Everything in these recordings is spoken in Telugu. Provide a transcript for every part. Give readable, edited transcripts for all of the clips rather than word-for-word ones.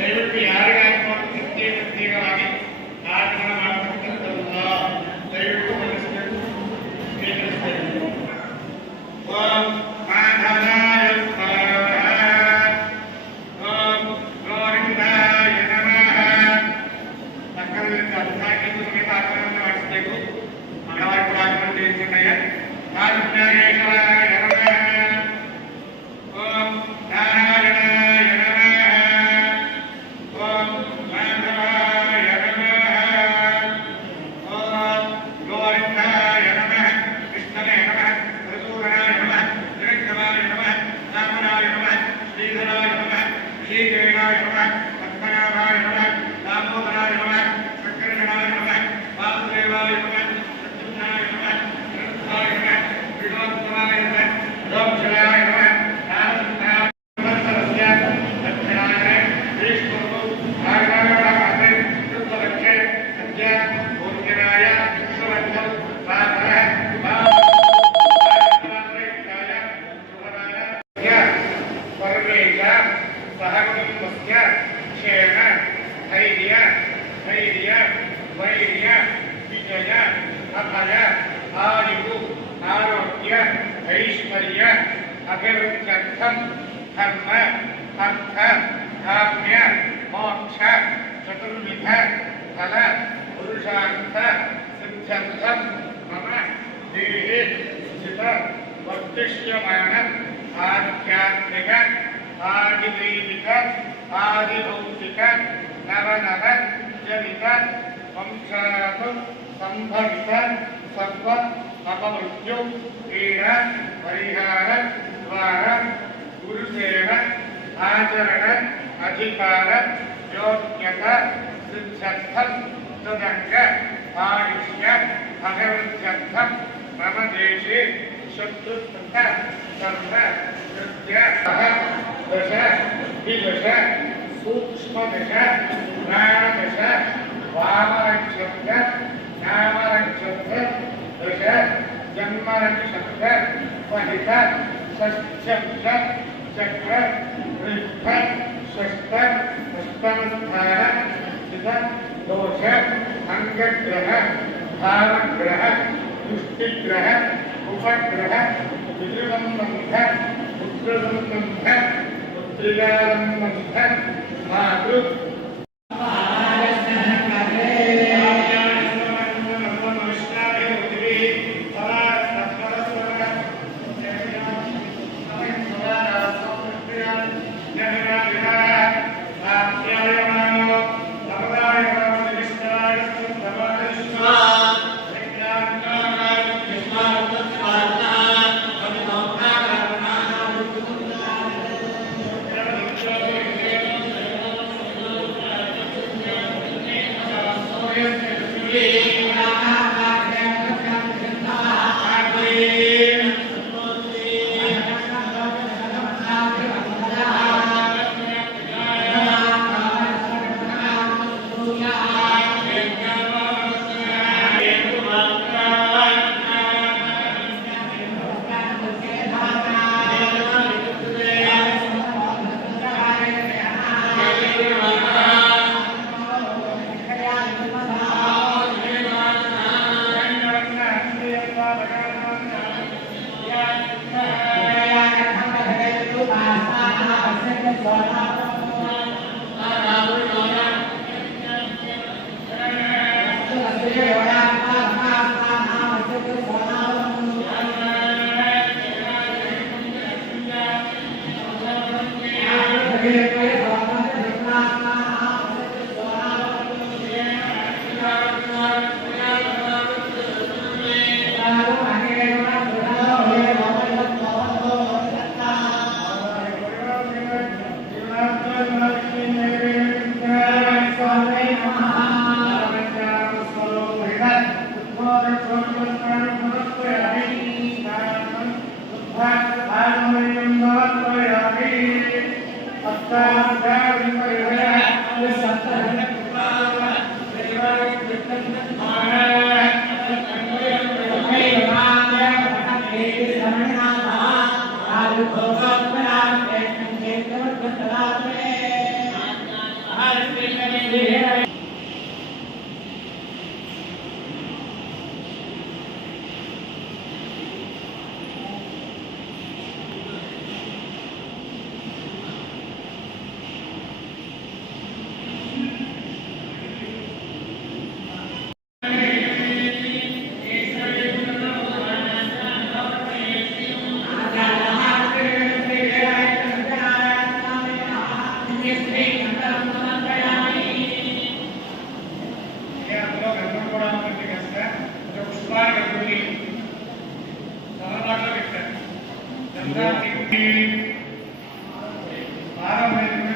ದಯವಿಟ್ಟು ಯಾರಿಗಾದರೂ ಪ್ರತ್ಯೇಕವಾಗಿ ಪ್ರಾರ್ಥನೆ ಮಾಡತಕ್ಕಂಥಲ್ಲ ದಯವಿಟ್ಟು ಮನಸ್ಸನ್ನು ಸ್ವೀಕರಿಸಬೇಕು. ಓಂ ಮಾಧವಾಯ ಓಂ ಗೋವಿಂದಾಯ ನಮಃ. ಮಕ್ಕಳಿಂದ ಅರ್ಥಾಗಿದ್ದು ಸಮೇತ ಆಚರಣೆ ಮಾಡಿಸಬೇಕು. ಮಂಗಳವಾರ ಕೂಡ ಆಚರಣೆ ചെയ്യുന്നಯ ಕಾರುಣ್ಯೇಶ್ವರಾಯ ನಮಃ. ಓಂ ನಾರಾಯಣಾಯ ನಮಃ. ಓಂ ಮಾಧವಾಯ ನಮಃ. ಓಂ ಗೋವಿಂದಾಯ ನಮಃ. ಕೃಷ್ಣನೇ ನಮಃ. ಮಧುಸೂದನಾಯ ನಮಃ. ಜಗದ್ಗವಾಯ ನಮಃ. ರಾಮನಾಯ ನಮಃ. ಶ್ರೀಧರಾಯ ನಮಃ. ಶ್ರೀಜಯನಾಯ ನಮಃ. ಪದ್ಮನಾಭಾಯ ನಮಃ. दामोदराय नमः. शंकरगणाय नमः. वासुदेवाय नमः. सत्यनाय नमः. अनंताय नमः. विनोदनाय नमः. रोक्षणाय नमः. नारदाय नमः. दक्षिणाय विष्णु भागवताय कृतवक्षे सत्य भूमिनाय सुवंशं वासः वासुदेवाय शुभराय परमेश सहकुटुम्बस्य क्षेम धैर्य धैर्य वैर्य विजय अभय आयु आरोग्य ऐश्वर्य अभिवृद्ध्यर्थं धर्म अर्थ काम्य मोक्ष चतुर्विध फल पुरुषार्थ सिद्ध्यर्थं मम देहे स्थित वर्तिष्यमान आध्यात्मिक आदिदैविक आदिभौतिक नवनव जनित वंशात् संभवित सर्व अपमृत्यु पीड़ा परिहार द्वारा गुरुसेव आचरण अधिकार योग्यता सिद्ध्यर्थं तदंग आयुष्य अभिवृद्ध्यर्थं मम देशे शत्रुत्मक सर्व कृत्य दश विदश सूक्ष्मदश प्राणदश वामनक्षत्र नामनक्षत्र दश जन्मनक्षत्र वहित षष्ठ्यंश चक्र वृक्ष षष्ठ अष्टमस्थान स्थित दोष अंगग्रह भावग्रह दुष्टिग्रह उपग्रह पितृसंबंध पुत्रसंबंध पुत्रिकासंबंध मातृ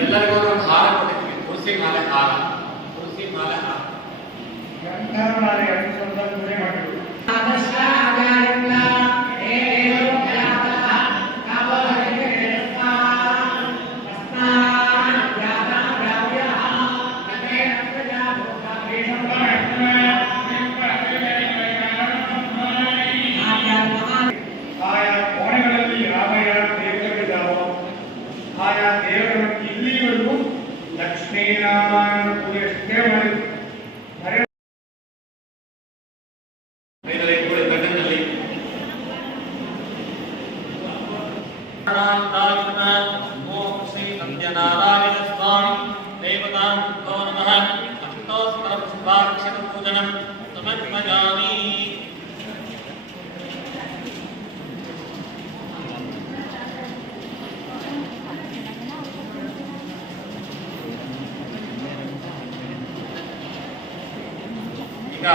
ಎಲ್ಲರಿಗೂ ಒಂದು ಹಾರ ಕೊಟ್ಟಿದ್ವಿ. ತುಳಸಿ ಮಾಲೆ ಹಾರ, ತುಳಸಿ ಮಾಲೆ ಹಾರ. ಗಂಧರ್ವ ಮಾಲೆ 2009 ಮಾಡಿದ್ರು. ಆಯಾ ಕೋಣೆಗಳಲ್ಲಿ ಯಾವ ದೇವತೆಗಳಿದ್ದಾವೋ ಆಯಾ ದೇವರನ್ನು ಇಲ್ಲಿವರೆಗೂ ಲಕ್ಷ್ಮೀನಾರಾಯಣ ಪೂಜೆ ಅಷ್ಟೇ ಮಾಡಿದ್ರು. ಓಂ ಶ್ರೀ ಸತ್ಯನಾರಾಯಣ ಸ್ವಾಮಿ ದೇವತಾಂ ನಮಃ ಅಷ್ಟೋತ್ತರ ಪುಷ್ಪಾಕ್ಷರ ಪೂಜನಂ ಸಮರ್ಪಯಾಮಿ. ಈಗ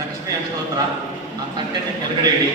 ಲಕ್ಷ್ಮೀ ಅಷ್ಟೋತ್ತರ ಆ ಸಂಖ್ಯೆ ಕೆಳಗಡೆ ಇಡಿ.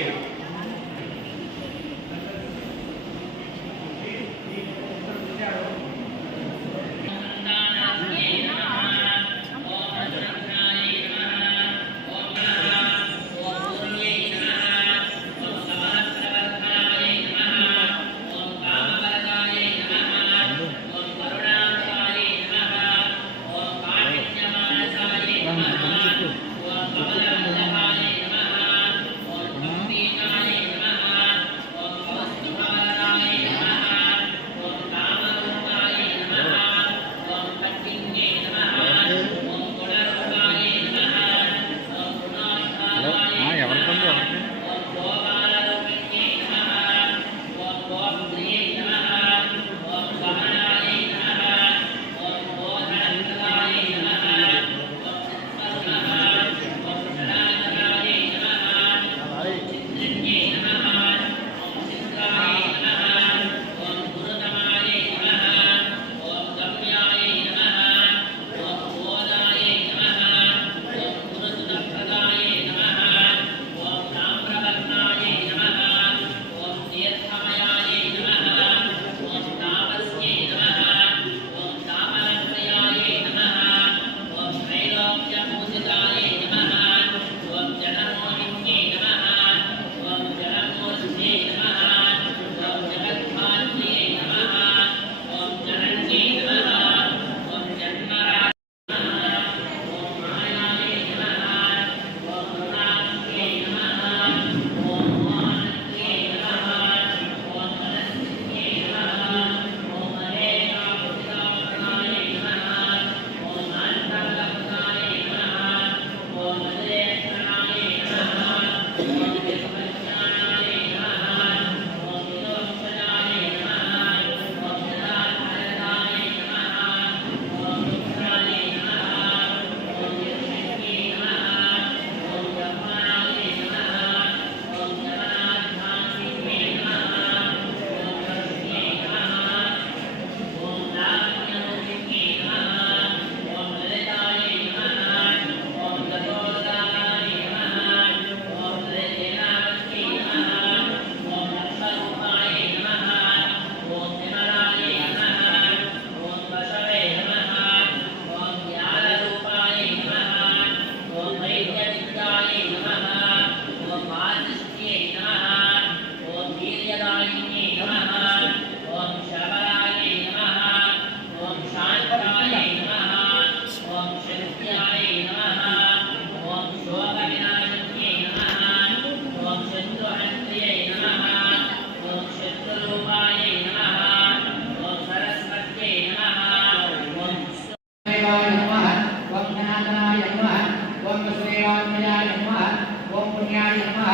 पुण्याय नमः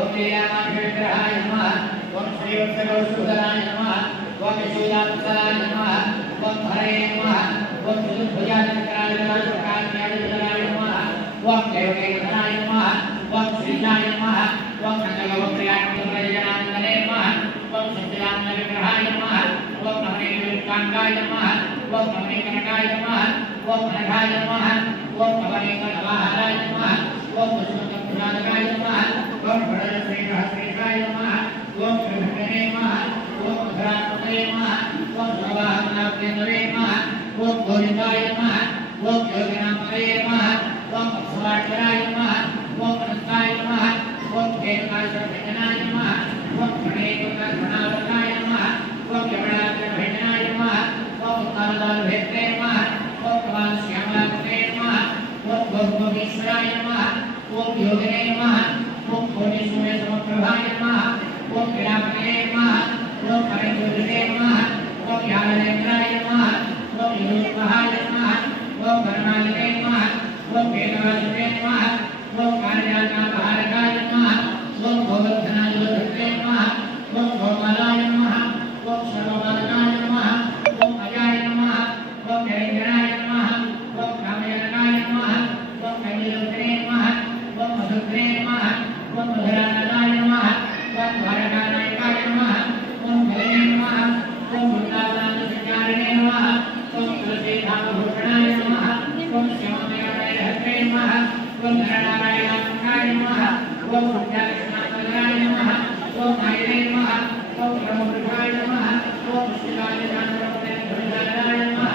ओम लीलामानविग्रहाय नमः ओम श्रीवत्सगौरसूदराय नमः ओम यशोदात्सराय नमः ओम हरे नमः ओम चतुर्भुजालंकाराय नमः ओम देवदेवनाय नमः ओम श्रीजाय नमः ओम नंदगोपप्रियाय नमः ओम सत्यनारायणविग्रहाय नमः ओम नवनीतकांताय नमः ओम नवनीतनकाय नमः ओम अनघाय नमः ओम नवनीतनवाहाराय नमः ओम वसुमतपुराणकाय नमः ओम भडरश्रीहस्तेशाय नमः ओम श्रीभद्रने नमः ओम मधुरात्मने नमः ओम नवाहनाब्देनवे नमः ओम गोविन्दाय नमः ओम योगिनामरे नमः ओम अक्षराक्षराय नमः ओम अनंताय नमः ओम केतनाय नमः ओम प्रणेतनाय नमः ओम यमनाय नमः ओम उत्तरदालभेत्रे नमः ओम कमालश्यामलाकृते नमः ओम गोविश्वराय नमः ओम योगिने नमः ओम कोटिसूर्यसमप्रभाय नमः ओम विरापते नमः ओम हरिद्रते नमः ओम यादवेन्द्राय नमः ओम योगमहाय नमः ओम धर्मालये नमः ओम वेदवासुते नमः ओम कार्यालनामहारकाय नमः ओम गोवर्धनाय नमः ओम गोमालाय नमः ओम सर्वबालकाय नमः ओम अजाय नमः ओम निरंजनाय नमः ओम कामयनकाय नमः ओम कैलवते नमः ओम मधुग्रे नमः ओम मधुराननाय नमः ओम द्वारकानायकाय नमः ओम भले नमः ओम वृंदावनानसंचारिणे नमः ओम तुलसीधामभूषणाय नमः ओम श्यामनारायणाय नमः ओम नरनारायणाय नमः ओम पंचाकृष्णाय नमः ओम नायरे नमः ओम ब्रह्मपुरुषाय नमः ओम श्रीलालितानंदनाय नमः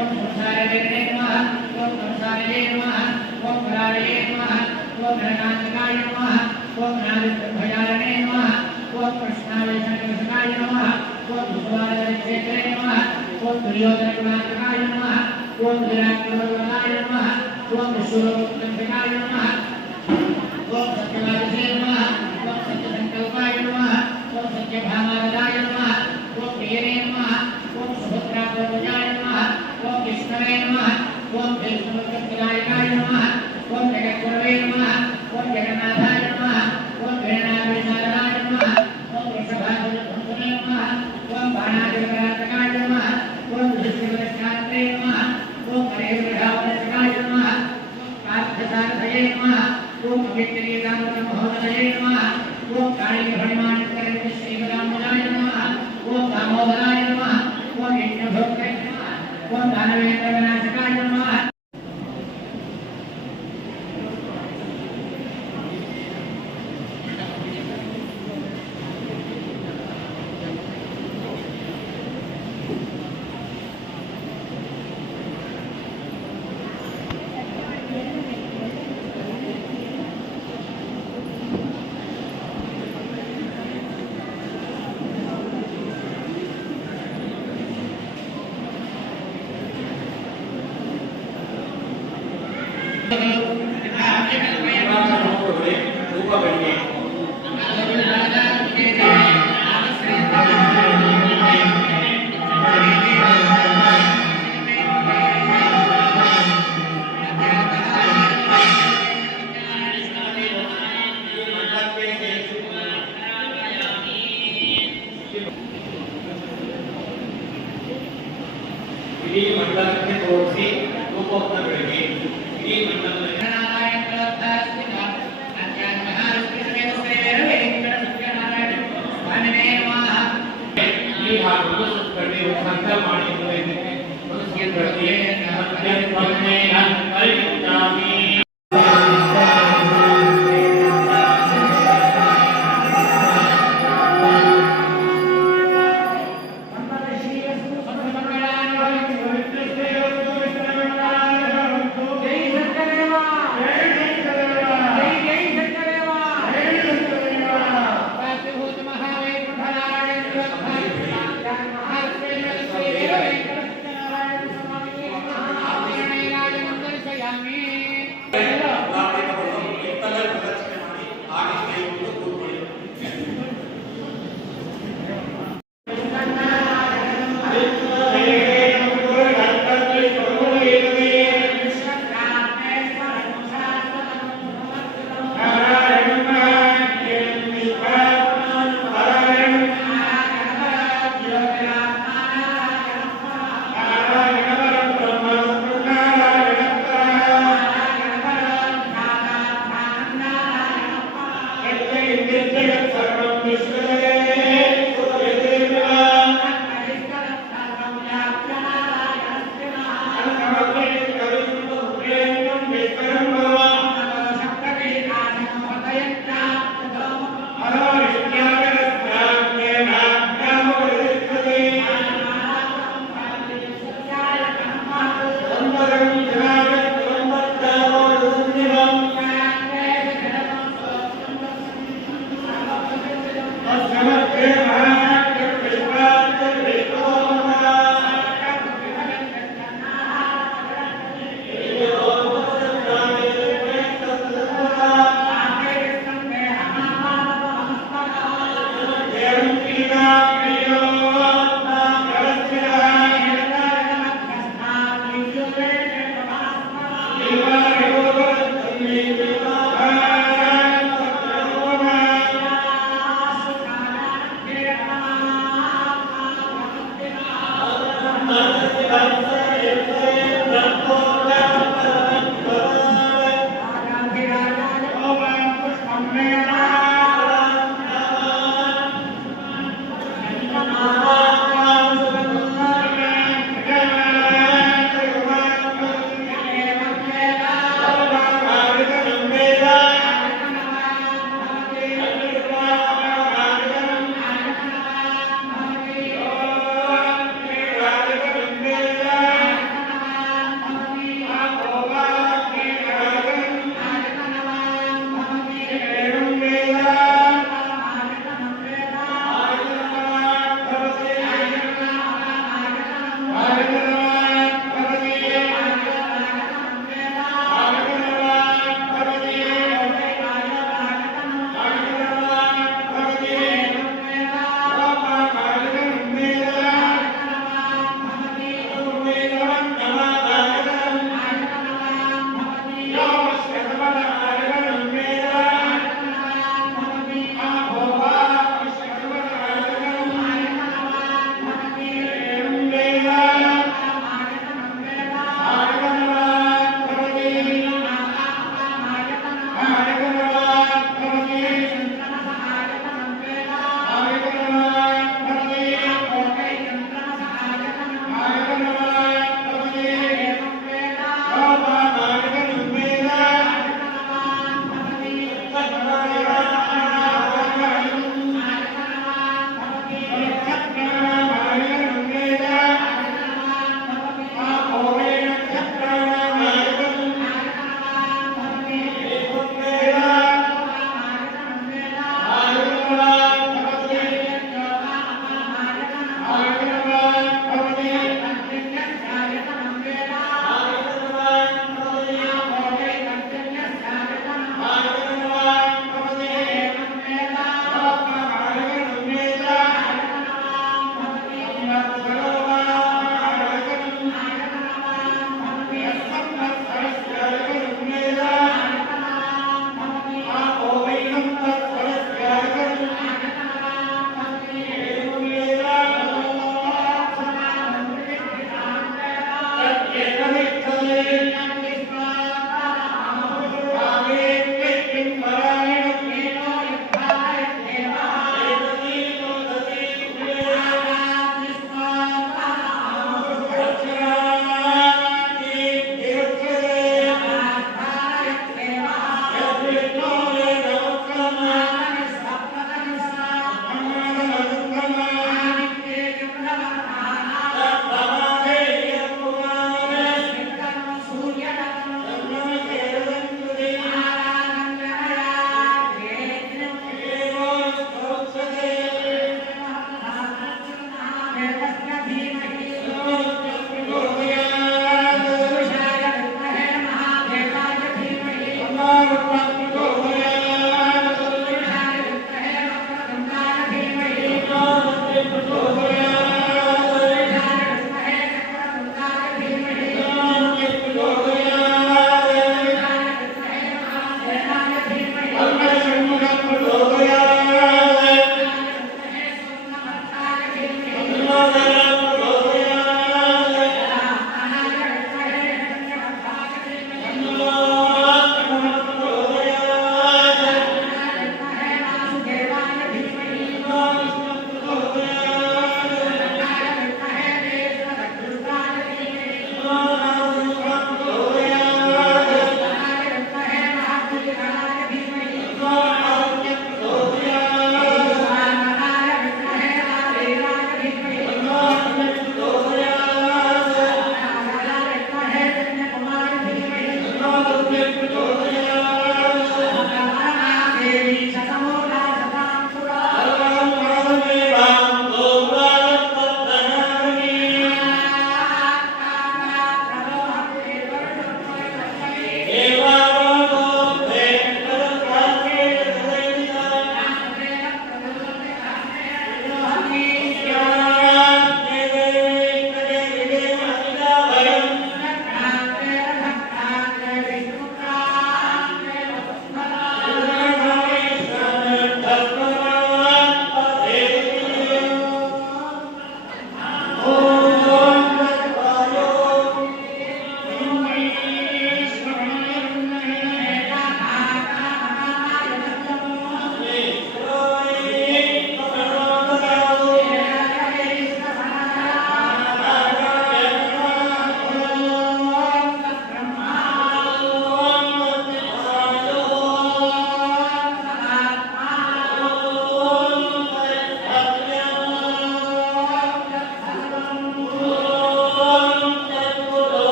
ओम संसारे नमः ओम संसारे नमः ओम करारे नमः ओम गणकांतकाय नमः ओम नारदभयारणे नमः ओम कृष्णावेशनाय नमः ओम भुजवालक्षेत्रे नमः ओम दुर्योधनकाय नमः ओम विराटवल्लभाय नमः ओम विश्वरूपकाय नमः ओम सत्यवादिने नमः ओम सत्यसंकल्पाय नमः ओम सत्यभामावदाय नमः ओम प्रियने नमः ओम सुभद्रावदाय नमः ओम विष्णवे नमः ओम विष्णुविनायकाय नमः ओम जगद्गुरवे नमः ओम जगन्नाथाय नमः ओम गणनाथाय नमः ओम वृषभाधुने नमः ओम बाणादिवरातकाय नमः ओम विष्णुवरस्कान्ते नमः ओम हरेवृषावरस्काय नमः पार्थसारथये नमः ओम अविद्येतामहोदये नमः ओम काళीभणिमाणिक्यरण्य श्रीवरामजाय नमः ओम दामोदराय नमः ओम यज्ञभोक्ते नमः ओम दानवेन्द्रविनाशकाय नमः इडी मंडल के तोड़सी रूपोत्तर बेगे इडी मंडल में नारायण प्रवत्तास्तिका अज्ञान महारुष्टि समेत श्रीवेरवे सत्यनारायण स्वामिने नमः ये हाथ को करने वो संकल्प माने हुए थे उसके प्रति नमस्ते पन्ने हरिनामी महाराज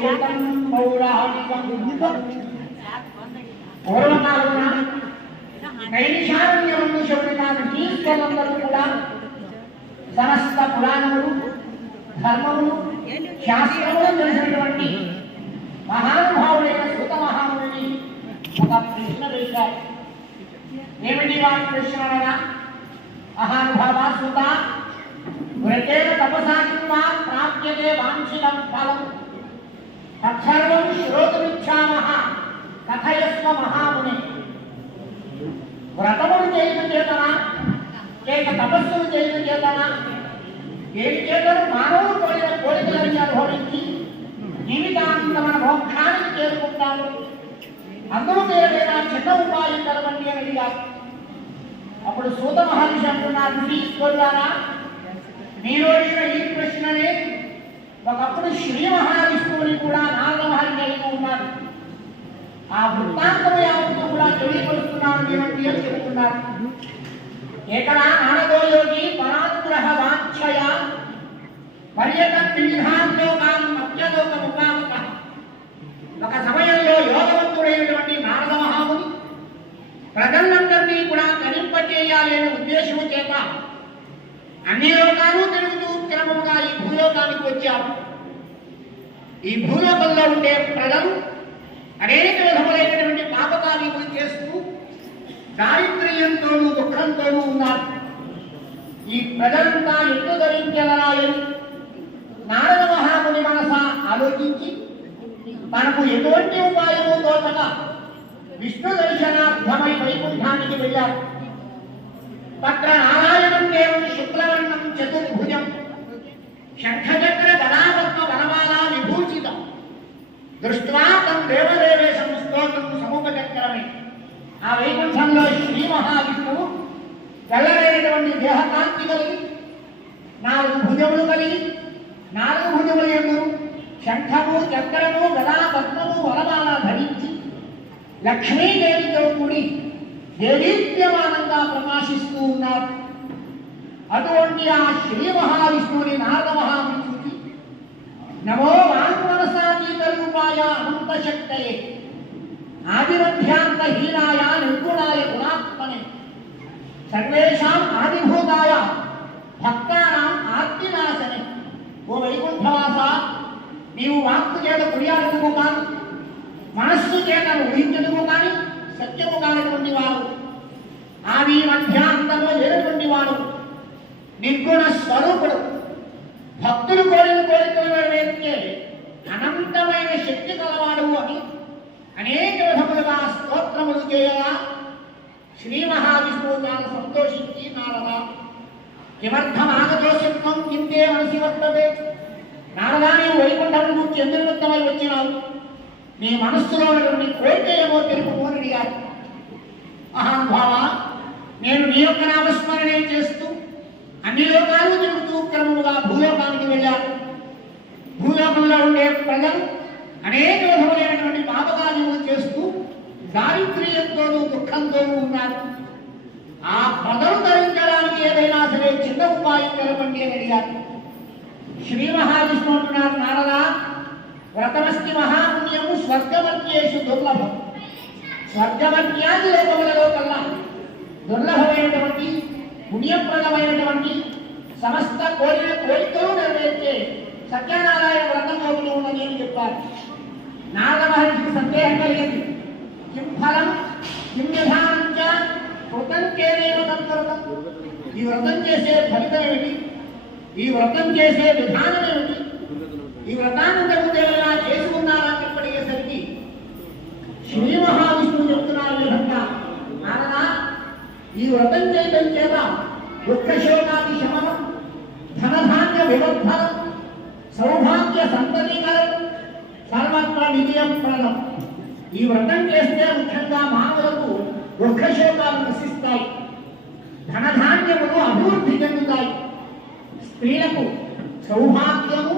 సూతం పౌరాణికం పూర్వకాలమున నైమిషారణ్యమును శౌనికాను కీర్తనందరూ కూడా సమస్త పురాణములు ధర్మములు శాస్త్రములు తెలిసినటువంటి మహానుభావుడైన సూత మహాముని ఒక ప్రశ్న వేశారు. ఏమిటి వారి ప్రశ్న అనగా, మహానుభావ సూత, వ్రతేన తపసా కింవా ప్రాప్యతే వాంఛితం ఫలం తత్సర్వం శ్రోతుమిచ్ఛామః కథయస్వ మహామునే. వ్రతములు చేయడం చేతనా లేక తపస్సులు చేయడం చేతనా, ఏమి చేతను మానవులు కోరిన కోరికలని అనుభవించి జీవితాంతమైన మోక్షానికి చేరుకుంటారు. అందులో ఏదైనా చిన్న ఉపాయం కలవండి అని అడిగారు. అప్పుడు సూత మహర్షి అంటున్నారు, ఈశ్వరులారా, మీరు అడిగిన ఈ ప్రశ్ననే ఒకప్పుడు శ్రీ మహావిష్ణువుని కూడా నారద మహర్షి అడిగి ఉన్నారు. ఆ వృత్తాంతం యావత్తు కూడా తెలియపరుస్తున్నాను నేను చెబుతున్నారు. ఏకదా నారదో యోగి పరానుగ్రహ వాంఛయ పర్యటన వివిధాంలోకాం మధ్యలోకముపాగత. ఒక సమయంలో యోగవంతుడైనటువంటి నారద మహాముని ప్రజలందరినీ కూడా తరింపచేయాలి అనే ఉద్దేశము చేత అన్ని లోకాలు తిరుగుతూ క్రమముగా ఈ భూలోకానికి వచ్చారు. ఈ భూలోకంలో ఉండే ప్రజలు అనేక విధములైనటువంటి పాపకార్యములు చేస్తూ దారిద్ర్యంతోనూ దుఃఖంతోనూ ఉన్నారు. ఈ ప్రజలంతా ఎత్తు ధరించగలాలని నారద మహాముని మనస ఆలోచించి తనకు ఎటువంటి ఉపాయము తోచక విష్ణు దర్శనార్థమై వైకుంఠానికి వెళ్ళారు. తత్ర నారాయణం దేవం శుక్లవర్ణం చతుర్భుజం శంఖచక్ర గదాపద్మ వనమాలా విభూషితం దృష్ట్వా తం దేవదేవేశం స్తోత్రం సముపచక్రమే. ఆ వైకుంఠంలో శ్రీ మహావిష్ణువు తెల్లరైనటువంటి దేహకాంతి కలిగి 4 భుజములు కలిగి 4 భుజములు యందు శంఖము చక్రము గదా పద్మము వరమాల ధరించి లక్ష్మీదేవితో కూడి దేదీప్యమానంగా ప్రకాశిస్తూ ఉన్నారు. అటువంటి ఆ శ్రీ మహావిష్ణువుని నారద మహాముని చూసి, నమో వాంగ్మనసాతీతరూపాయ అనంత శక్తయే ఆదిమధ్యాంత హీనాయ నిర్గుణాయ గుణాత్మనే సర్వేషాం ఆదిభూతాయ భక్తానాం ఆర్తినాశనే. ఓ వైకుంఠవాస, నీవు వాక్కు చేత కుడియాడుకు కాదు, మనస్సు చేత ఊహించదుకు కానీ సత్యము కానటువంటి వారు, ఆది మధ్యాంతము లేనటువంటి వారు, నిర్గుణ స్వరూపుడు, భక్తులు కోరిన కోరికలు నెరవేర్చే అనంతమైన శక్తి కలవాడు అని అనేక విధములుగా స్తోత్రములు చేయగా శ్రీ మహావిష్ణువు చాలా సంతోషించి, నారద కిమర్థమాగతోషత్వం కిందే మనసి వర్తతే. నారదా, నీవు వైకుంఠమును చంద్రవృత్తమై వచ్చినావు, నీ మనస్సులో ఉన్నటువంటి కోరిక ఏమో తెలుపు అని అడిగారు. మహానుభావ, నేను నీ యొక్క నామస్మరణే చేస్తూ అన్ని లోకాలు తిరుగుతూ క్రమముగా భూలోకానికి వెళ్ళాను. భూలోకంలో ఉండే ప్రజలు అనేక విధములైనటువంటి పాపకార్యములు చేస్తూ దారిద్ర్యంతోనూ దుఃఖంతోనూ ఉన్నారు. ఆ ప్రజలు ధరించడానికి ఏదైనా సరే చిన్న ఉపాయం కలపండి అని అడిగారు. శ్రీ మహావిష్ణువు అంటున్నారు, నారదా, వ్రతమస్తి మహాపుణ్యము స్వర్గమర్త్యేషు దుర్లభం. స్వర్గమర్త్యాది లోకములలో కల్లా దుర్లభమైనటువంటి పుణ్యప్రదమైనటువంటి సమస్త కోరిన కోరికలు నెరవేర్చే సత్యనారాయణ వ్రతం ఒకటి ఉన్నది అని చెప్పారు. నారద మహర్షికి సందేహం కలిగింది. కిం ఫలం కిం విధానం చ కృతం చేదేవ తత్వ్రతం. ఈ వ్రతం చేసే ఫలితం ఏమిటి, ఈ వ్రతం చేసే విధానం ఏమిటి, ఈ వ్రతాన్ని తగ్గుదేవలా చేసుకున్నారని చెప్పడిగేసరికి శ్రీ మహావిష్ణువు చెప్తున్నారు ఈ విధంగా, నారదా, ఈ వ్రతం చేయడం చేత దుఃఖశోకాది శమనం, ధనధాన్య వివర్ధనం, సౌభాగ్య సంతతికరం, సర్వత్ర విజయం ప్రదం. ఈ వ్రతం చేస్తే ముఖ్యంగా మానవులకు దుఃఖశోకాలు నశిస్తాయి, ధనధాన్యములు అభివృద్ధి చెందుతాయి, స్త్రీలకు సౌభాగ్యము,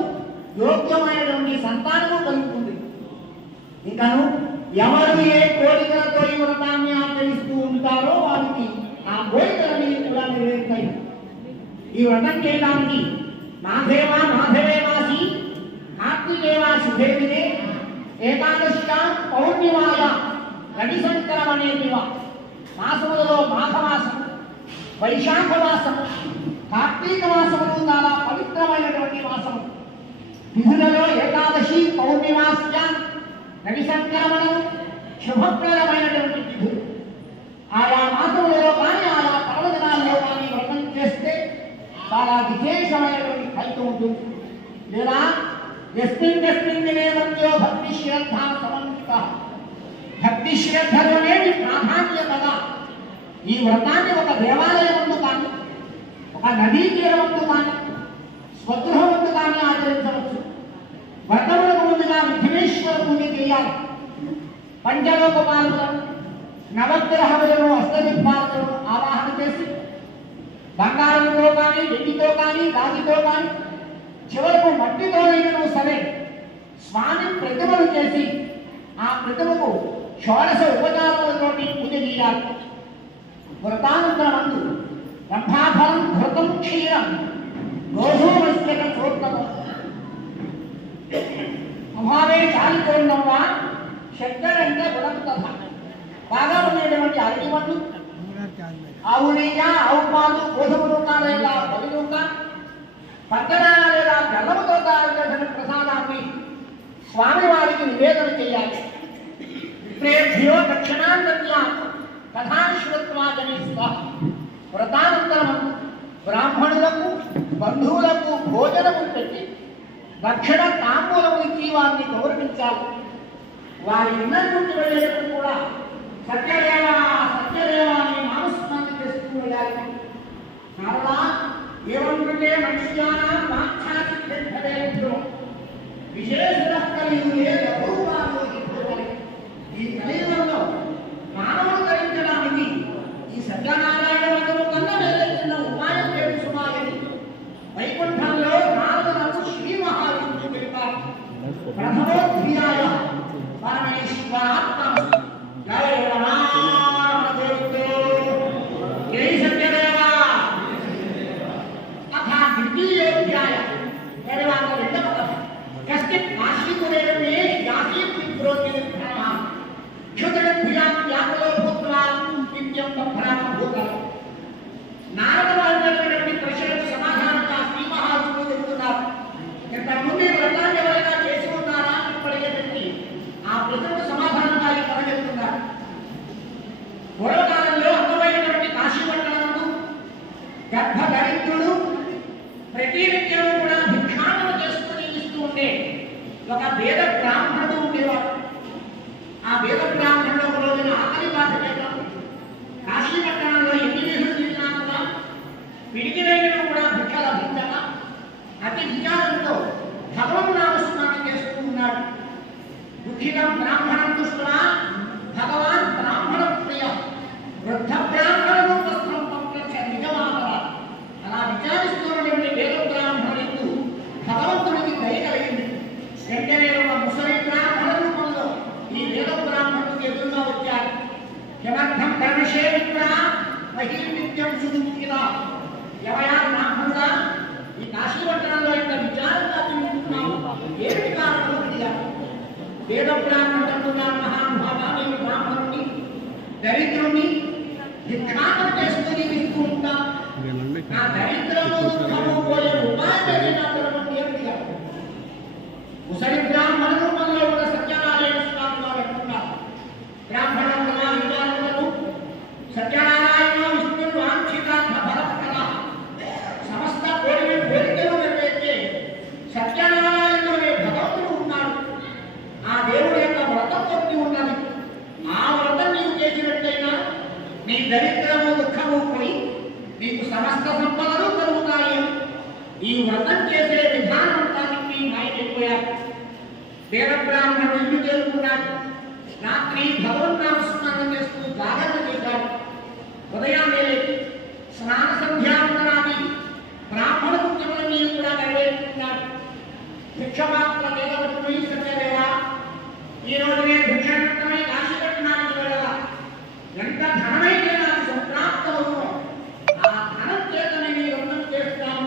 యోగ్యమైనటువంటి సంతానము కలుగుతుంది. ఇంకను ఎవరు ఏ కోరికలతో ఈ వ్రతాన్ని ఆచరిస్తూ ఉంటారో వారికి ఆ కోరికలన్నీ కూడా నెరవేరుతాయి. ఈ వ్రతం చేయడానికి మాధవేవాసి ఆత్మ కార్తికేయా శుభే దినే ఏకాదశ్యాం పౌర్ణిమాయాం రవిశంకరం అనేటివ మాసములలో మాఘమాసం, వైశాఖ మాసము, కార్తీక మాసములు చాలా పవిత్రమైనటువంటి మాసము. తిథులలో ఏకాదశి, పౌర్ణిమాస్యాం, రవిశంకరమణం శుభప్రదమైనటువంటి తిథులు. ఆయా మాసములలో కానీ ఆయా పర్వదినాల్లో కానీ వ్రతం చేస్తే చాలా విశేషమైనటువంటి ఫలితం ఉంటుంది. లేదా ఎస్మిన్ మధ్యో భక్తి శ్రద్ధ సమన్విత, భక్తి శ్రద్ధలోనేవి ప్రాధాన్యతగా ఈ వ్రతాన్ని ఒక దేవాలయం ముందు కానీ, ఒక నదీ తీరం ముందు కానీ, స్వగృహం ముందు కానీ ఆచరించవచ్చు. వ్రతములకు ముందుగా విఘ్నేశ్వర పూజ చేయాలి. పంచలోకపాలను, నవగ్రహములను, అష్టదిక్పాలను ఆవాహన చేసి బంగారంతో కానీ, వెండితో కానీ, రాగితో కానీ, చివరకు మట్టితోనైనా సరే స్వామి ప్రతిమలు చేసి ఆ ప్రతిమకు షోడశ ఉపచారములతోటి పూజ చేయాలి. వ్రతానంతరమందు బ్రహ్మాఫలం ఘృతం క్షీరం గోధూమస్యక చూర్ణము అభావే చాలితోండం వా శక్కరంటే గుణంతథ. బాగా ఉండేటువంటి అరటి పండు, ఆవు నెయ్య, ఆవు పాలు, గోధుమ నూక లేదా పది నూక, పద్దనాల లేదా బెల్లముతో తయారు చేసిన ప్రసాదాన్ని స్వామివారికి నివేదన చేయాలి. ప్రేభ్యో దక్షిణాంతర్యా కథాశ్రుత్వాజనే స్వాహ. వ్రతానంతరం బ్రాహ్మణులకు, బంధువులకు భోజనము పెట్టి దక్షిణ తాంబూలము ఇచ్చి వారిని గౌరవించాలి. వారి ఇళ్ళ నుండి వెళ్ళేటప్పుడు కూడా సత్యదేవ సత్యదేవ అని నామస్మరణ చేస్తూ వెళ్ళాలి. కారణా ఏమంటుంటే మనుష్యానాం వాక్ఛాతిభ్యో విశేష కలియుగే లఘుపాలు. ఈ కలియుగంలో మానవులు ధరించడానికి ఈ సత్యనారాయణ వ్రతము కన్నా వేరైన ఉపాయం లేదు సుమాయని వైకుంఠంలో నారదులకు శ్రీ మహావిష్ణువు తెలిపారు. ప్రథమోధ్యాయ పరమేశ్వరాత్మ జయ రమాదేవితో జై సత్యదేవ. అథ ద్వితీయోధ్యాయ తర్వాత రెండవ కథ. కశ్చిత్ ఆశ్రితుడేమే యాసీత్ విప్రోతి విప్రమః క్షుద్రభుజాం వ్యాకులో భూత్వా నిత్యం తత్ప్రాప్తభూతం. నారద వారి ప్రశ్నలకు సమాధానంగా శ్రీ మహావిష్ణువు చెబుతున్నారు. ఇంతకుముందు వ్రతాన్ని ఎవరైనా చేసి ఉన్నారా ఇప్పటికే పెట్టి ఆ ప్రశ్నకు సమాధానంగా ఈ కథ చెబుతున్నారు. పూర్వకాలంలో అందమైనటువంటి కాశీపట్టణంలో గర్భదరిద్రుడు ప్రతినిత్యం కూడా భిక్షాటన చేసుకుని ఇస్తూ ఉంటే ఒక వేద బ్రాహ్మణుడు ఉండేవాడు. ఆ వేద బ్రాహ్మణుడు ఒక రోజున ఆకలి బాధ చేద్దాం, కాశీపట్టణంలో ఎన్ని వీధులు తిరిగినా కూడా పిడికిరైన కూడా భిక్ష లభించక అతి విచారంతో భగవన్నామస్మరణ చేస్తూ ఉన్నాడు. దుఃఖితం బ్రాహ్మణం దృష్ట్యా భగవాన్ బ్రాహ్మణ ప్రియ వృద్ధ బ్రాహ్మణ రూపస్థం పంపించ నిజమాతర. అలా విచారిస్తున్నటువంటి వేద బ్రాహ్మణుడు భగవంతుడికి దయ కలిగింది. వెంటనే ఒక ముసలి బ్రాహ్మణ రూపంలో ఈ వేద బ్రాహ్మణుడికి ఎదురుగా వచ్చారు. కిమర్థం కర్మషే విప్ర మహీ నిత్యం సుదుఃఖిత. ఎవయా బ్రాహ్మణుడా, ఈ కాశీపట్టణంలో ఇంత విచారంగా తిరుగుతున్నావు, ఏమిటి కారణం అడిగారు. వేద బ్రాహ్మణుడు అంటున్నారు, మహానుభావ నేను బ్రాహ్మణుడిని, దరిద్రుణ్ణి, భిక్షాటన చేస్తూ జీవిస్తూ ఉంటాను. నా దరిద్రము దుఃఖము పోయే ఉపాయం ఏమిటిగారు. ముసలి బ్రాహ్మణ రూపంలో ఉన్న సత్యనారాయణ స్వామి వారు అంటున్నారు, బ్రాహ్మణుల విచారణకు సత్యనారాయణ విష్ణువు వాంఛితార్థ ఫలప్రద. సమస్త కోరికలు నెరవేర్చే సత్యనారాయణుడు అనే భగవంతుడు ఉన్నాడు. ఆ దేవుడి యొక్క వ్రతం కొట్టి ఉన్నది. ఆ వ్రతం నీవు చేసినట్లయినా నీ దరిద్రము దుఃఖము పోయి నీకు సమస్త సంపదలు కలుగుతాయి. ఈ వ్రతం చేసే విధానం అంతా మీ మాయమైపోయారు. వేద బ్రాహ్మణుడు ఇల్లు చేరుకున్నాడు. రాత్రి భగవన్నామస్మరణ చేస్తూ జాగరణ చేశాడు. ఉదయాన్నే స్నాన సంధ్యావందనాన్ని బ్రాహ్మణ పుత్రులని కూడా నెరవేర్చుకున్నాడు. భిక్షపాత్ర నిలబెట్టుకుని సత్యదేవ, ఈ రోజు నేను భిక్షాటమై కాశీపట్టణానికి వెళ్ళగా ఎంత ధనమైతే నాకు సంప్రాప్తమవుతుందో ఆ ధనం చేతనే నేను వ్రతం చేస్తాను.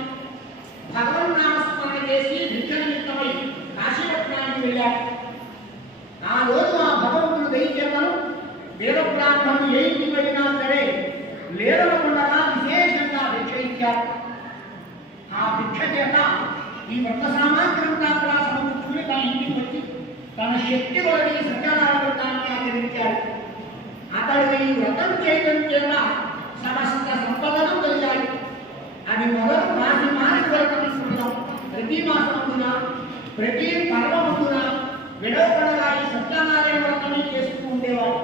భగవన్నామస్మరణ చేసి భిక్ష నిమిత్తమై కాశీపట్టణం లేదనకుండా విశేషంగా భిక్ష ఇచ్చారు. ఆ భిక్ష చేత ఈ వ్రత సామాగ్రంతా కూడా సమకూర్చుకుని తన ఇంటికి వచ్చి తన శక్తి కొలది సత్యనారాయణ వ్రతాన్ని ఆచరించాడు. అతడు ఈ వ్రతం చేయడం చేత సమస్త సంపదలు కలిగాయి. అది మొదలు మాసి వరకు తీసుకుంటాం. ప్రతి మాసమున ప్రతి పర్వమున విడవపడగా ఈ సత్యనారాయణ వ్రతాన్ని చేస్తూ ఉండేవాడు.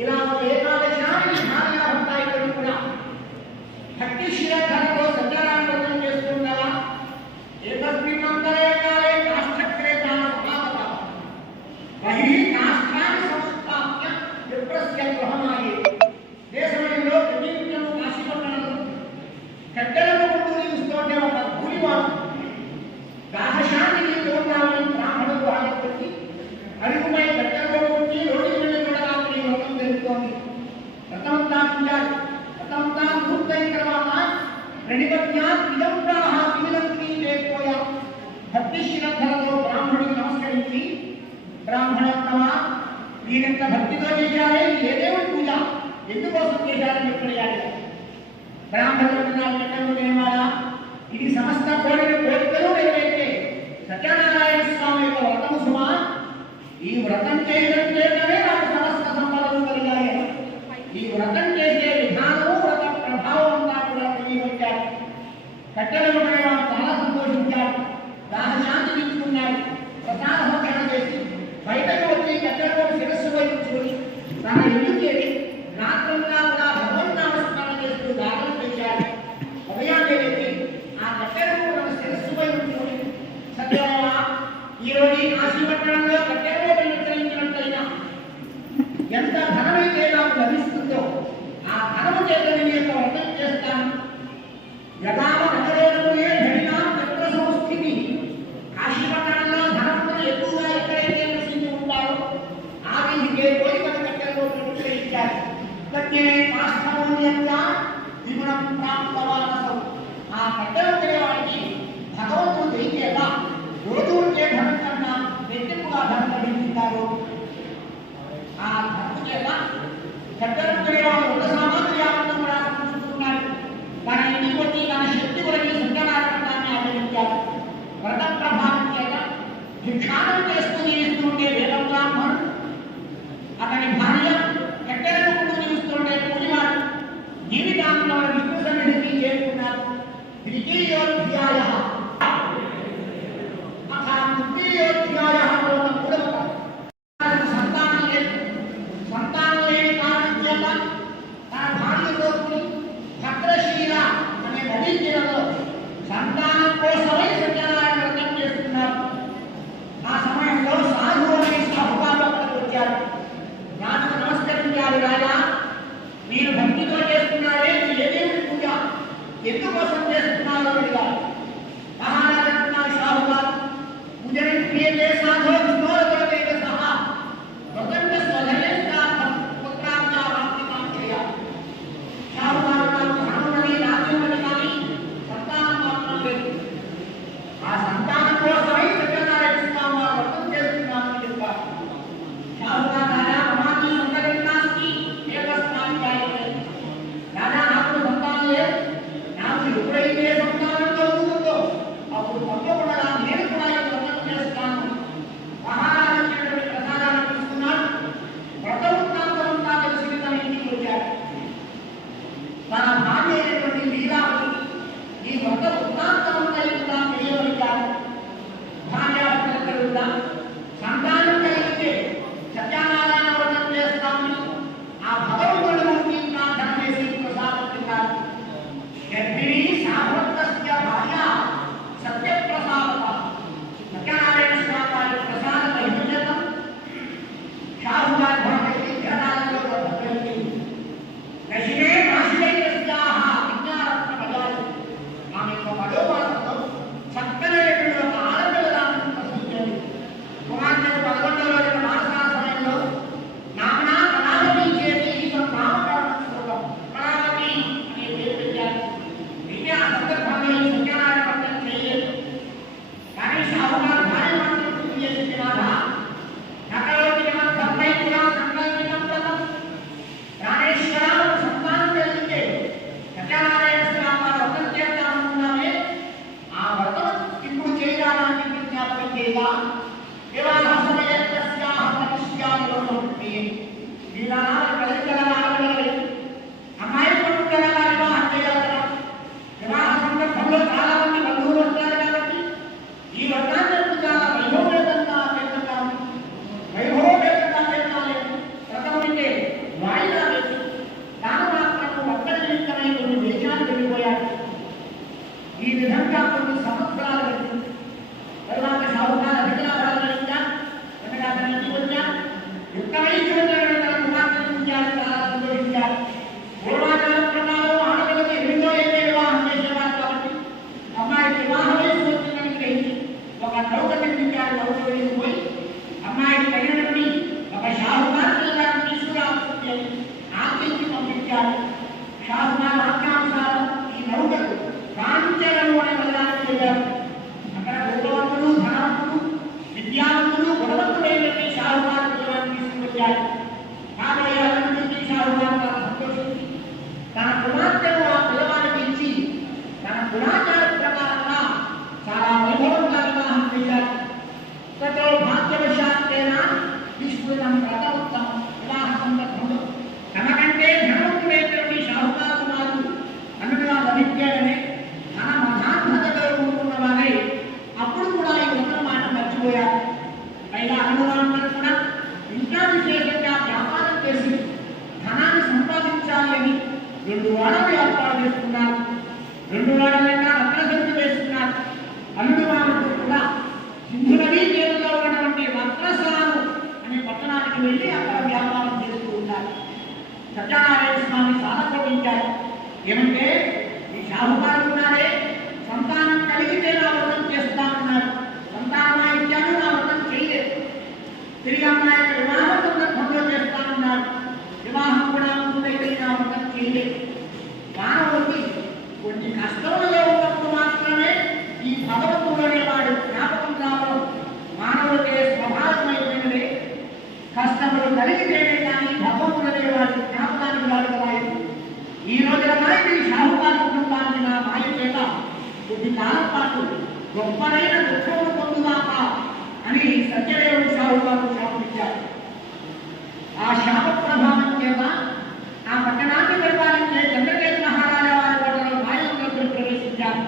ఇలా ఏకాదశాన్ని భార్యాభర్తాయిలు కూడా భక్తి శ్రద్ధలతో సత్యనారాయణ వ్రతం చేస్తుండగా ఏకస్మిన్నంతరే కాలే కాష్టక్రేత సమాగత బహిః కాష్టాన్ని సంస్థాప్య విప్రస్య గృహమాయే. దేశంలో ప్రతినిత్యం కాశీపట్టణంలో కట్టెలను ముందు నిలుస్తుంటే ఒక భూరివాడు దాహశాంతిని తోడాలని బ్రాహ్మణ గృహానికి వచ్చి అరుగుపై కట్టెలలో వచ్చి రోడ్డు మీద పడడానికి వ్రతం జరుగుతోంది. వ్రతమంతా ఉండాలి. వ్రతమంతా పూర్తయిన తర్వాత ప్రణిపత్యా ఇదంతాహ పీలంత్రీ లేకపోయా భక్తి శ్రద్ధలతో బ్రాహ్మణుడికి నమస్కరించి బ్రాహ్మణోత్తమ మీరెంత భక్తితో చేశారే ఏ దేవుడి పూజ ఎందుకోసం చేశారని చెప్పారు. బ్రాహ్మణుడు ఇది సమస్త కోరికలు నెరవేర్చే సత్యనారాయణ స్వామి యొక్క వ్రతము సుమా. ఈ వ్రతం చేయడం చేతనే నాకు సమస్త సంపదలు కలిగాయి. ఈ వ్రతం చేసే విధానము వ్రత ప్రభావం అంతా కూడా తెలియవచ్చారు. కట్టెలు వాడు చాలా సంతోషించాడు. దాహశాంతి తీసుకున్నాడు. ప్రసాద భక్షణ చేసి బయటకు వచ్చి కట్టెలు శిరస్సు వైపుకొని తన ఇల్లు చేసి రాత్రంగా కూడా భగవన్నామస్మరణ చేస్తూ దానం చేశాడు. ఉదయాన్నే వెళ్ళి ఆ కట్టెలను తన శిరస్సుపై ఉంచుకొని సత్యనారాయణ ఈరోజు ఈ కాశీపట్టణంలో కట్టెలలో విస్తరించినట్లయినా ఎంత ధనమైతే నాకు లభిస్తుందో ఆ ధనము చేత నేను యొక్క వ్రతం చేస్తాను. యథావ నగరేణుయే ధనినా చక్ర సంస్థితి. కాశీపట్టణంలో ధనమును ఎక్కువగా ఎక్కడైతే నివసించి ఉంటారో ఆ వీధికే పోయి మన కట్టెలలో విస్తరించారు. విగుణం ప్రాప్తవానసం. ఆ కట్టెలు తినేవాడికి భగవంతుడు తెలియక రోజు ఉంటే ధనం కన్నా రెట్టింపుగా ధనం లభించుతారు. ఆ ధనం చేత కట్టెలు తినేవాడు ఒక సామాన్య వ్యాపారం కూడా చూస్తున్నాడు. తన ఇంటికి వచ్చి తన శక్తి కొరకి సత్యనారాయణాన్ని ఆచరించారు. వ్రత ప్రభావం చేత భిక్షాటం చేస్తూ జీవిస్తుంటే వేదబ్రాహ్మణుడు అతని భార్య కట్టెలను ముందు జీవిస్తుంటే పూజవాడు జీవితాంలో విష్ణు సన్నిధికి చేరుకున్నారు. ద్వితీయోధ్యాయ తృతీయోధ్యాయ సంతానం లేని కారణం చేత తన భార్యతో భద్రశీల అనే నదీ తీరంలో సంతానం కోసమై సత్యనారాయణ వ్రతం చేస్తున్నారు. ఆ సమయంలో సాధు అనే సాహుకారు అక్కడికి వచ్చారు. నాకు నమస్కరించారు. రాజా, మీరు భక్తితో చేస్తున్నారే, ఏ దేవుడి పూజ ఎందుకోసం చేస్తున్నారో అడిగారు. మహారాజా సాహుకారు పూజని క్రియతే సాధో విష్ణోరతే సహా స్వతంత్ర స్వధనేస్తార్థం పుత్రాంచారాంతికాం చేయ. సాహుకారు నాకు ధనమునని రాజ్యమునని కానీ సంతానం మాత్రం లేదు. ఆ సంతానం కోసమై సత్యనారాయణ స్వామి వారు వ్రతం చేస్తున్నామని చెప్పారు. సాహుకారు రాజా మహాత్మ సంతరించాల్సి ఏకస్నాన్ని రాజా నాకు సంతానం లేదు. నాకు ఎప్పుడైతే శాసనాల వాక్యానుసారం ఈ నౌకలు కాంచెలను అనే నగరానికి వెళ్ళారు. అక్కడ గౌరవంతులు, ధనవంతులు, విద్యావంతులు, గుణవంతులైనటువంటి షాహుకారు పిల్లలను తీసుకువచ్చారు. కాబట్టి అతనికి షాహుకారు సంతోషించి తన కుమార్తెను ఆ పిల్లవాడికి ఇచ్చి తన గుణాచార ప్రకారంగా చాలా వైభవంగా వివాహం చేశారు. తతో భాగ్యవశాత్తేన విష్ణునం వ్రతోత్తమం వివాహ సందర్భంలో తనకంటే ధనవంతుడైనటువంటి షాహుకారు కుమారుడు అన్నుగా లభించాడని తన మధాన్మతలో ఉంటున్నవారే అప్పుడు కూడా ఈ వ్రతం మాట మర్చిపోయారు. పైగా అనువాదం కూడా ఇంకా విశేషంగా వ్యాపారం చేసి ధనాన్ని సంపాదించాలి అని 2 వాడలు ఏర్పాటు చేసుకున్నారు. 2 వాడలైనా రత్నసంచి వేసుకున్నారు. అల్లుడు వారికి కూడా సింధు నదీ తీరంలో ఉన్నటువంటి రత్నసాను అనే పట్టణానికి వెళ్ళి అక్కడ వ్యాపారం చేస్తూ ఉన్నారు. సత్యనారాయణ స్వామి సాధపడించారు. ఏమంటే ఈ షాహుకారు ఉన్నారే సంతానం కలిగితే నా వ్రతం చేస్తానన్నారు. సంతానం ఇచ్చాను, నా వ్రతం చేయలేదు. తిరిగి అమ్మాయి వివాహ సందర్భంలో చేస్తానన్నారు. వివాహం కూడా ఉంటుందైతే నా వ్రతం చేయలేదు. మానవుడికి కొన్ని కష్టములలో ఉన్నప్పుడు మాత్రమే ఈ భగవంతుడు అనేవాడు జ్ఞాపకం రావడం మానవుడికి స్వభావమైనది. కష్టములు కలిగితేనే కానీ భగవంతుడు అనేవాడు జ్ఞాపకానికి రాడు. ఈ రోజున నాయకుడి షాహుకారు కుటుంబానికి నా మాయ చేత కొద్ది కాలం పాటు గొప్పనైన దుఃఖములు పొందుదాక అని సత్యదేవుడు షాహుకారు శాపించారు. ఆ శాప ప్రభావం చేత ఆ పట్టణాన్ని పరిపాలించే చంద్రకేతు మహారాజా వారి కోటలో మాయలోకి ప్రవేశించారు.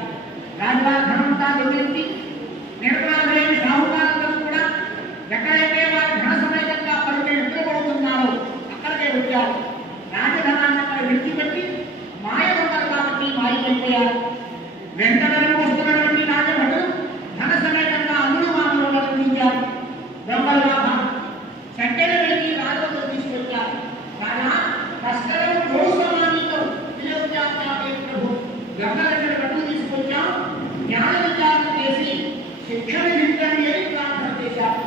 రాజువారి ధనమంతా దొరికి నిర్మలాదేవి షాహుకారులకు కూడా ఎక్కడైతే వారి ధన సమేతంగా పలికే నిద్రపోతున్నారో అక్కడికే వచ్చారు. రాజధనాన్ని అక్కడ విడిచిపెట్టి మాయ దొంగలు కాబట్టి మాయమైపోయారు. వెంటనే వస్తున్నటువంటి రాజభటులు ధన సమేతంగా అల్లుడు మామూలు బంధించారు. దొంగలుగా చక్కెర వెళ్ళి రాజుతో తీసుకొచ్చారు. రాజా కష్టం గౌసమానితో ప్రభు గంగరెడ్డి భటులు తీసుకొచ్చాం. జ్ఞాన విచారణ చేసి శిక్షణ విధించండి అని ప్రార్థన చేశారు.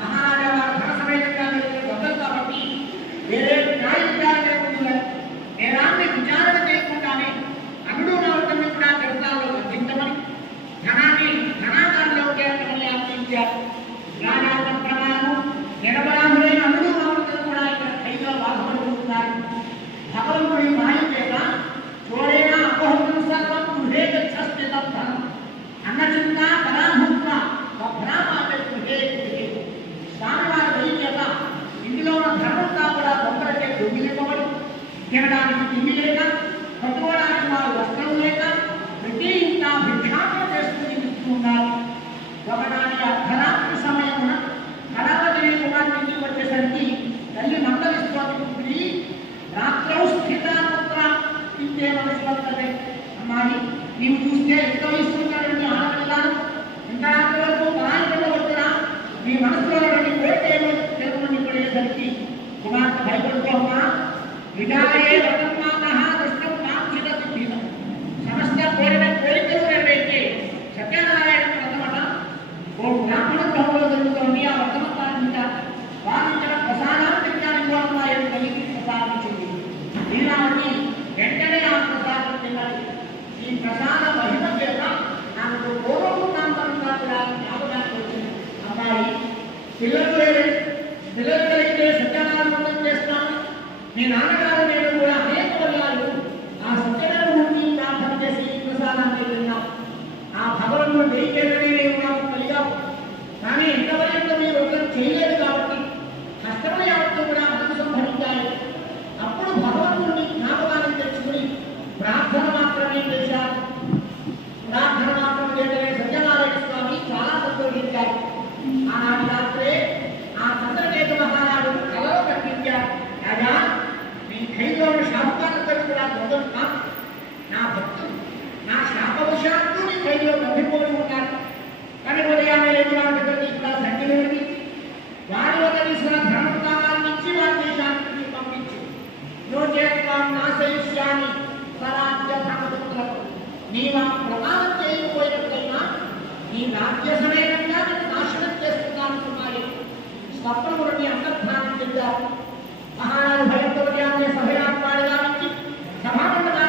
మహారాజా వారు ధన సమేతంగా వెళ్ళిన దొంగలు కాబట్టి వేరే న్యాయ విచారణ లేకుండా నేరాన్ని విచారణ చేయకుండానే అల్లుడు నౌకర్ని కూడా చట్టాల్లో బంధించమని ధనాన్ని ధనాగారంలో చేర్చమని ఆజ్ఞించారు. రాజా ప్రమాణం నిరపరాధులైన అల్లుడు నౌకర్ని కూడా ఇక్కడ ఖైదులో బాధపడుతున్నారు. భగవంతుడి మాయ చేత చోరేనా అపోహం సర్వం గృహే గచ్చస్థితం ధనం అన్నచింత పరాభూత్వ భ్రామాటే గృహే గృహే స్వామివారి దయ చేత ఇందులో ఉన్న ధర్మంతా కూడా దొంగలకే దొంగిలివ్వబడి తినడానికి తిండి లేక కట్టుకోవడానికి వారు వస్త్రం లేక ప్రతి ఇంత భిక్షాటన చేసుకుని ఇస్తున్నారు. ఒకనాటి అర్ధరాత్రి సమయమున కళావతి కుమార్తె ఇంటికి వచ్చేసరికి తల్లి మందలిస్తోంది. రాత్రౌ స్థితాపుత్ర ఇంతే మనసు వస్తుంది. అమ్మాయి నీవు చూస్తే ఎంత వస్తున్నటువంటి ఆడపిల్లాను ఇంత రాత్రి వరకు పరాయిలో వచ్చినా నీ మనసులో కోరిక ఏమో తెలుగుని పడేసరికి కుమార్తె భయపడుతూ ఉన్నా విజాలయే వదన్మానః దృష్టం కాంక్షిత సిద్ధితం సమస్త కోరికలు నెరవేర్చే సత్యనారాయణ వ్రతమట ఓ బ్రాహ్మణ గృహంలో జరుగుతోంది. ఆ వ్రతం ప్రారంభించారు. వారించిన ప్రసాదాన్ని జ్ఞానం కలిగి ప్రసాదించింది. లీలావతి వెంటనే ఆ ప్రసాదం తిన్నది. ఈ ప్రసాద మహిమ చేత నాకు పూర్వపునాంతరంగా కూడా జ్ఞాపకానికి వచ్చింది. అమ్మాయి పిల్లలు కలిగితే సత్యనారాయణ వ్రతం చేస్తాను. మీ నాన్నగారు నేను కూడా అనేక వర్గాలు ఆ సత్యనారాయణమూర్తి ప్రార్థన చేసి ప్రసాదాన్ని తిన్నాం. ఆ భగవంతుడు దయచేతనే నేను నాకు కలిగావు. కానీ ఇంతవరకు మీరు వ్రతం చేయలేదు కాబట్టి కష్టమైన యావత్తు కూడా మనకు సంభవించాలి. అప్పుడు భగవంతుడిని జ్ఞాపకాన్ని తెచ్చుకుని ప్రార్థన మాత్రమే చేశారు. ప్రార్థన మాత్రం చేతనే సత్యనారాయణ స్వామి చాలా సంతోషించారు. ఆనాటి రాత్రే ఆ చంద్రకేతు మహారాజు కలలో కట్టించారు. రాజా మీ ఖైదులో శాపకాలతో కూడా మొదలు కాదు. నా భక్తులు నా శాపవశాత్తు నీ ఖైదులో బంధిపోయి ఉన్నారు. కానీ ఉదయాన్నే లేని ఇక్కడ సంఖ్యలోకి వారి వద్ద తీసుకున్న ధర్మస్థానాన్ని ఇచ్చి వారి దేశానికి పంపించి నాశయిష్యాన్ని స్వరాజ్య ధర్మపుత్రులకు నీవు ప్రమాణం చేయకపోయినట్లయినా నీ రాజ్య సమేతంగా నేను నాశనం చేస్తున్నానుకున్నాయి. స్వప్నములని అంతర్ధానం చెందారు. మహారాజు భయంతో సభయాత్వాడిగా నుంచి సభామండగా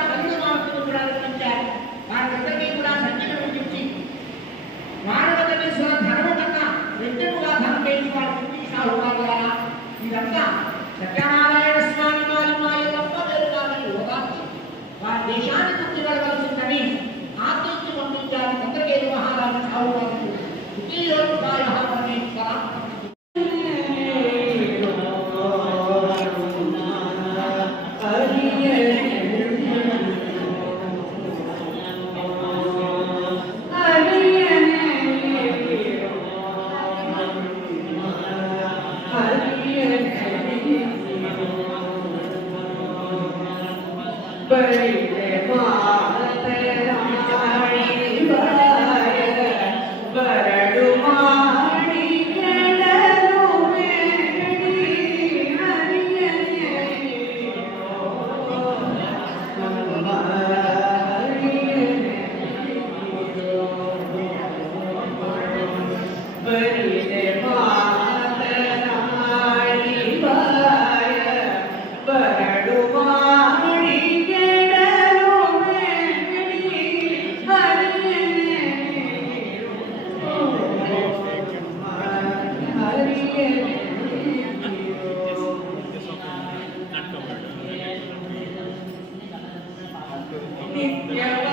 నిత్య